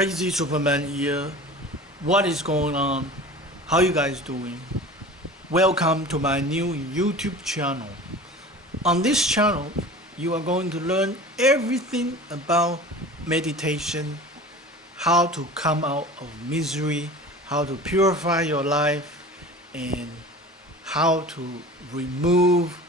Crazy Superman here. What is going on? How you guys doing? Welcome to my new YouTube channel. On this channel, you are going to learn everything about meditation, how to come out of misery, how to purify your life, and how to remove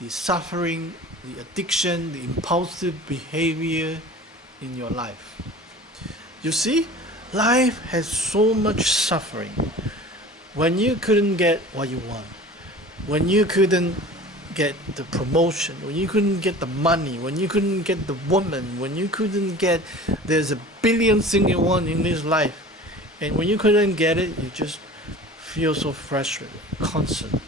the suffering, the addiction, the impulsive behavior in your life. You see, life has so much suffering. When you couldn't get what you want, when you couldn't get the promotion, when you couldn't get the money, when you couldn't get the woman, when you couldn't get, there's a billion things you want in this life, and when you couldn't get it, you just feel so frustrated, constantly.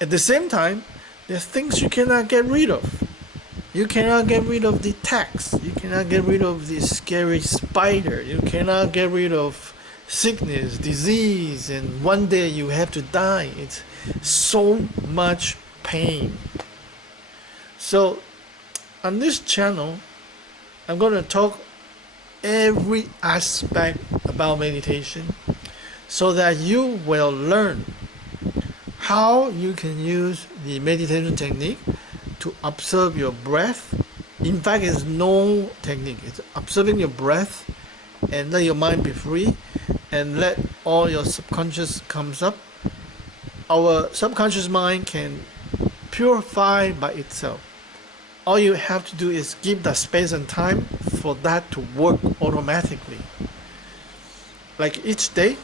At the same time, there's things you cannot get rid of. You cannot get rid of the tax. You cannot get rid of the scary spider. You cannot get rid of sickness, disease, and one day you have to die. It's so much pain. So on this channel, I'm going to talk every aspect about meditation so that you will learn how you can use the meditation technique to observe your breath. In fact, it's no technique. It's observing your breath and let your mind be free and let all your subconscious comes up. Our subconscious mind can purify by itself. All you have to do is give the space and time for that to work automatically. Like each day,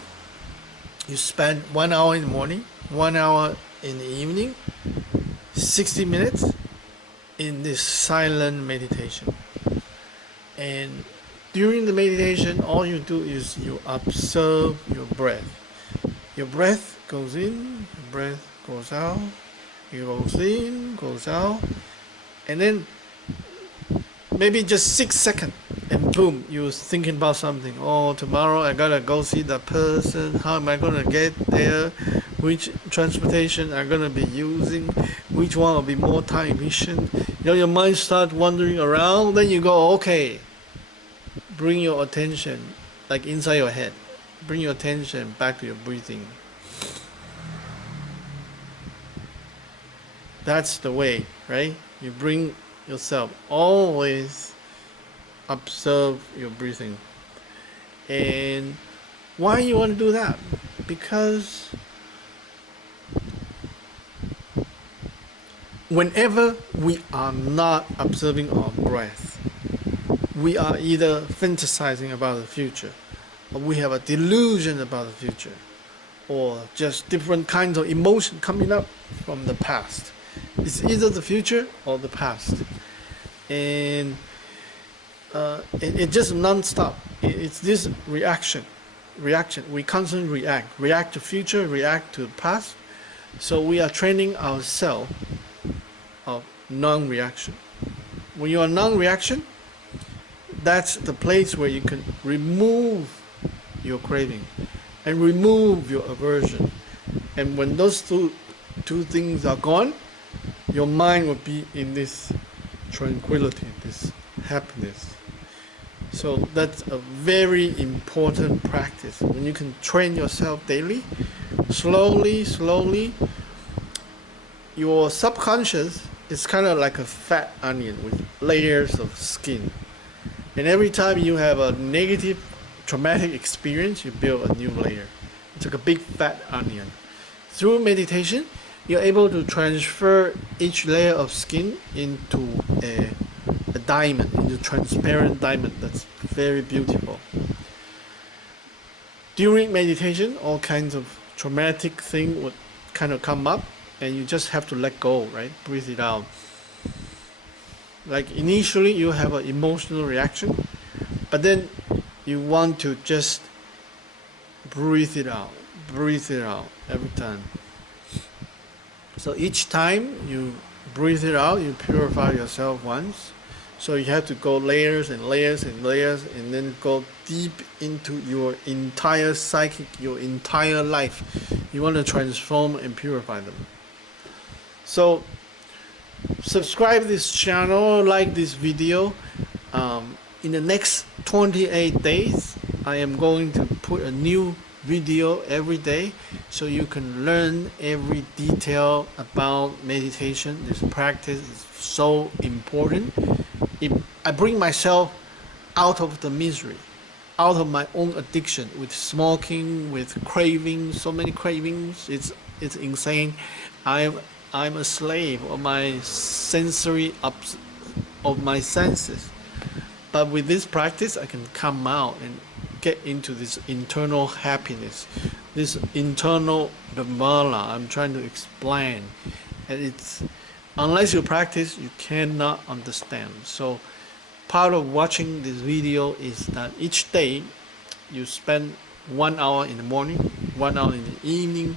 you spend 1 hour in the morning, 1 hour in the evening, 60 minutes in this silent meditation. And during the meditation, all you do is you observe your breath. Your breath goes in, your breath goes out, it goes in, goes out, and then maybe just 6 seconds, and boom, you're thinking about something. Oh, tomorrow I gotta go see that person. How am I gonna get there? Which transportation I'm gonna be using? Which one will be more time efficient? Your mind starts wandering around. Then you go, okay, bring your attention, like inside your head. Bring your attention back to your breathing. That's the way, right? You bring yourself, always observe your breathing. And why you want to do that? Because whenever we are not observing our breath, we are either fantasizing about the future, or we have a delusion about the future, or just different kinds of emotion coming up from the past. It's either the future or the past. And it just non-stop. It's this reaction. We constantly react to future, react to past. So we are training ourselves of non-reaction. When you are non-reaction, that's the place where you can remove your craving and remove your aversion. And when those two things are gone, your mind will be in this tranquility, this happiness. So that's a very important practice. When you can train yourself daily, slowly, your subconscious is kind of like a fat onion with layers of skin. And every time you have a negative, traumatic experience, you build a new layer. It's like a big fat onion. Through meditation, you're able to transfer each layer of skin into a diamond, into transparent diamond. That's very beautiful. During meditation, all kinds of traumatic things would kind of come up, and you just have to let go, right? Breathe it out. Like initially you have an emotional reaction, but then you want to just breathe it out every time. So each time you breathe it out, you purify yourself once. So you have to go layers and layers and layers, and then go deep into your entire psychic, your entire life. You want to transform and purify them. So subscribe this channel, like this video. in the next 28 days, I am going to put a new video every day so you can learn every detail about meditation. This practice is so important. I bring myself out of the misery, out of my own addiction with smoking, with cravings, so many cravings. It's insane. I'm a slave of my of my senses. But with this practice, I can come out and get into this internal happiness, this internal Nirvana I'm trying to explain. And it's, unless you practice, you cannot understand. So part of watching this video is that each day you spend 1 hour in the morning, 1 hour in the evening,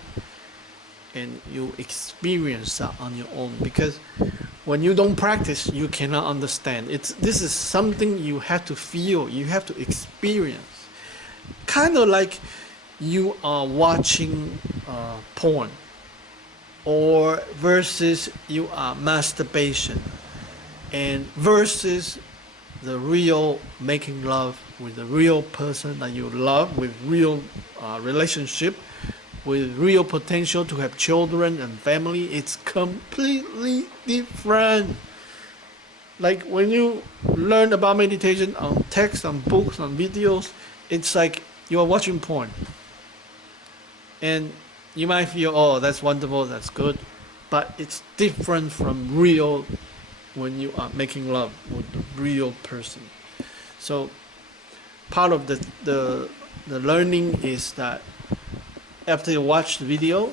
and you experience that on your own. Because when you don't practice, you cannot understand. This is something you have to feel, you have to experience. Kind of like you are watching porn, or versus you are masturbation, and versus the real making love with the real person that you love, with real relationship, with real potential to have children and family. It's completely different. Like when you learn about meditation on text, on books, on videos, it's like you are watching porn. And you might feel, oh, that's wonderful, that's good. But it's different from real, when you are making love with the real person. So part of the learning is that after you watch the video,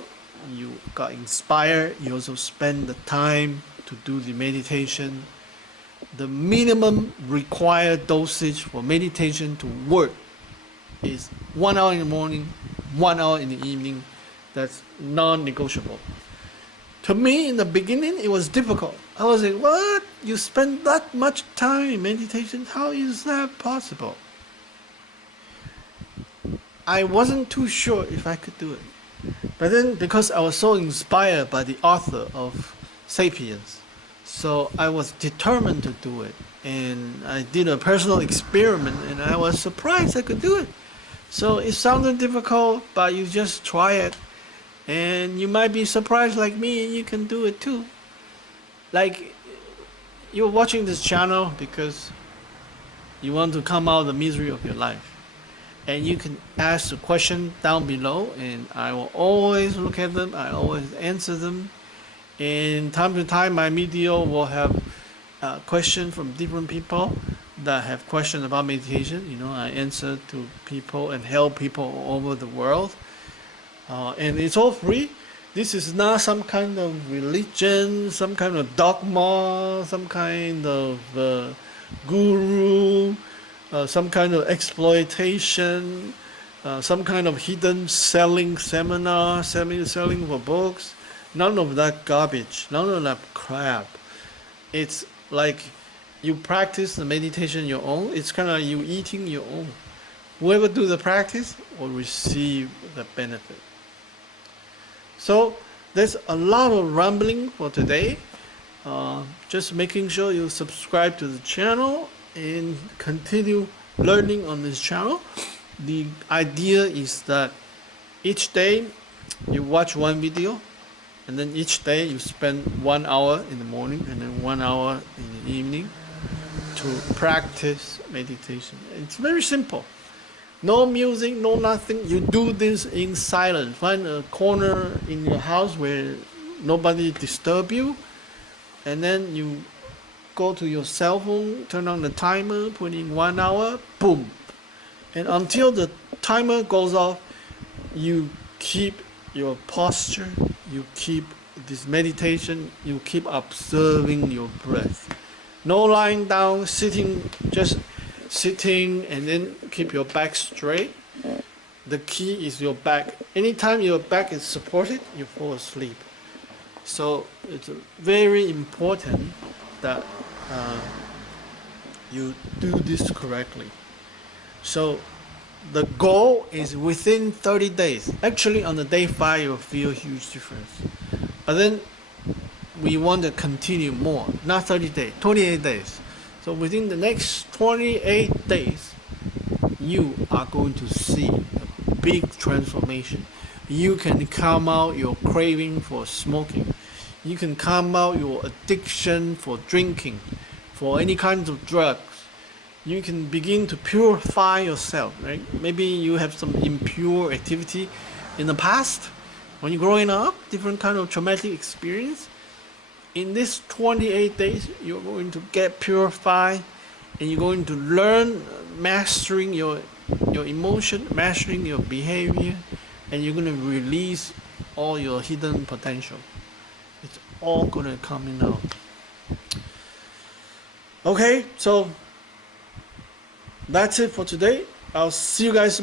you got inspired, you also spend the time to do the meditation. The minimum required dosage for meditation to work is 1 hour in the morning, 1 hour in the evening. That's non-negotiable. To me, in the beginning, it was difficult. I was like, what? You spend that much time in meditation? How is that possible? I wasn't too sure if I could do it. But then, because I was so inspired by the author of Sapiens, so I was determined to do it. And I did a personal experiment, and I was surprised I could do it. So it sounded difficult, but you just try it. And you might be surprised like me, and you can do it too. Like, you're watching this channel because you want to come out of the misery of your life. And you can ask the question down below, and I will always look at them, I always answer them. And time to time, my video will have questions from different people that have questions about meditation. You know, I answer to people and help people all over the world. And it's all free. This is not some kind of religion, some kind of dogma, some kind of guru, some kind of exploitation, some kind of hidden selling seminar, selling for books. None of that garbage, none of that crap. It's like you practice the meditation your own. It's kind of like you eating your own. Whoever do the practice will receive the benefit. So there's a lot of rambling for today. Just making sure you subscribe to the channel and continue learning on this channel. The idea is that each day you watch one video, and then each day you spend 1 hour in the morning and then 1 hour in the evening to practice meditation. It's very simple. No music, no nothing. You do this in silence. Find a corner in your house where nobody disturb you, and then you go to your cell phone, turn on the timer, put in 1 hour, boom. And until the timer goes off, you keep your posture, you keep this meditation, you keep observing your breath. No lying down, sitting, just sitting, and then keep your back straight. The key is your back. Anytime your back is supported, you fall asleep. So it's very important that you do this correctly. So the goal is within 30 days. Actually, on the day 5, you'll feel a huge difference. But then we want to continue more, not 30 days, 28 days. So within the next 28 days, you are going to see a big transformation. You can calm out your craving for smoking. You can calm out your addiction for drinking, for any kinds of drugs. You can begin to purify yourself, right? Maybe you have some impure activity in the past when you're growing up, different kind of traumatic experience. In this 28 days, you're going to get purified, and you're going to learn mastering your emotion, mastering your behavior, and you're going to release all your hidden potential. It's all going to come out. Okay, so that's it for today. I'll see you guys